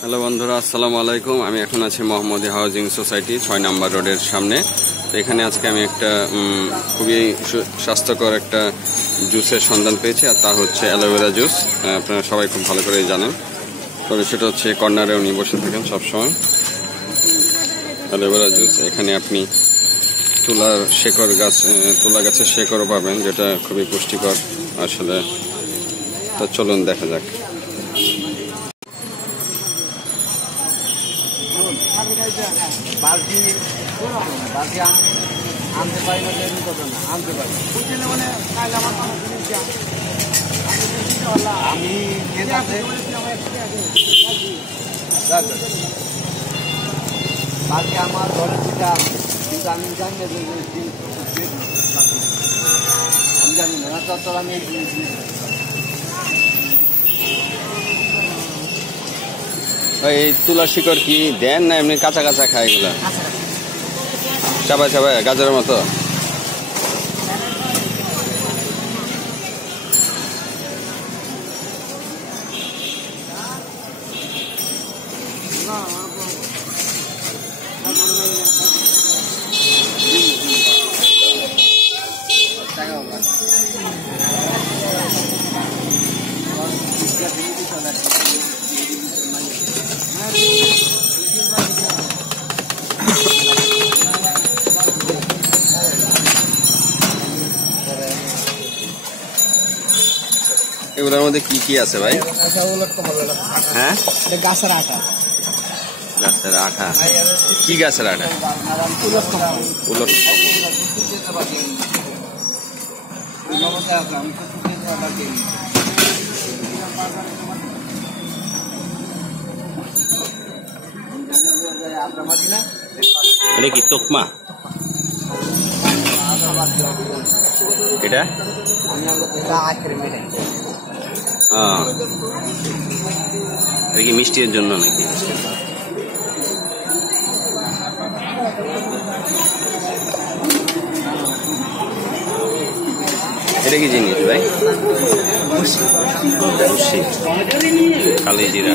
Hello বন্ধুরা, আসসালামু আলাইকুম। আমি এখন আছি মোহাম্মদী হাউজিং সোসাইটি ৬ নম্বর রোডের সামনে। তো এখানে আজকে আমি একটা খুবই স্বাস্থ্যকর একটা জুসের সন্ধান পেয়েছি, আর তা হচ্ছে অ্যালোভেরা জুস। আপনারা সবাই খুব ভালো করেই জানেন, তবে সেটা হচ্ছে কর্নারে উনি বসে থাকেন সবসময়। অ্যালোভেরা জুস, এখানে আপনি তুলা গাছের শেকড়ও পাবেন, যেটা খুবই পুষ্টিকর আসলে। তো চলুন দেখা যাক। আনতে পারি না, আনতে পারি আমি বাকি আমার ঘরে ছিটা, কিন্তু আমি জানি না যে আমি জানি না তো আমি এই তুলা শিকড় কি দেন না এমনি কাঁচা কাঁচা খায় এগুলা? চাবায় চাবায় গাজরের মতো। এগুলোর মধ্যে কি কি আছে ভাই? হ্যাঁ, গাছের আটা। গাছের আঠা? কি গাছের আঠা? এটা কি তোকমা? এটা এটা কি মিষ্টির জন্য নাকি? এটা কি জিনিস ভাই? কালি জিরা।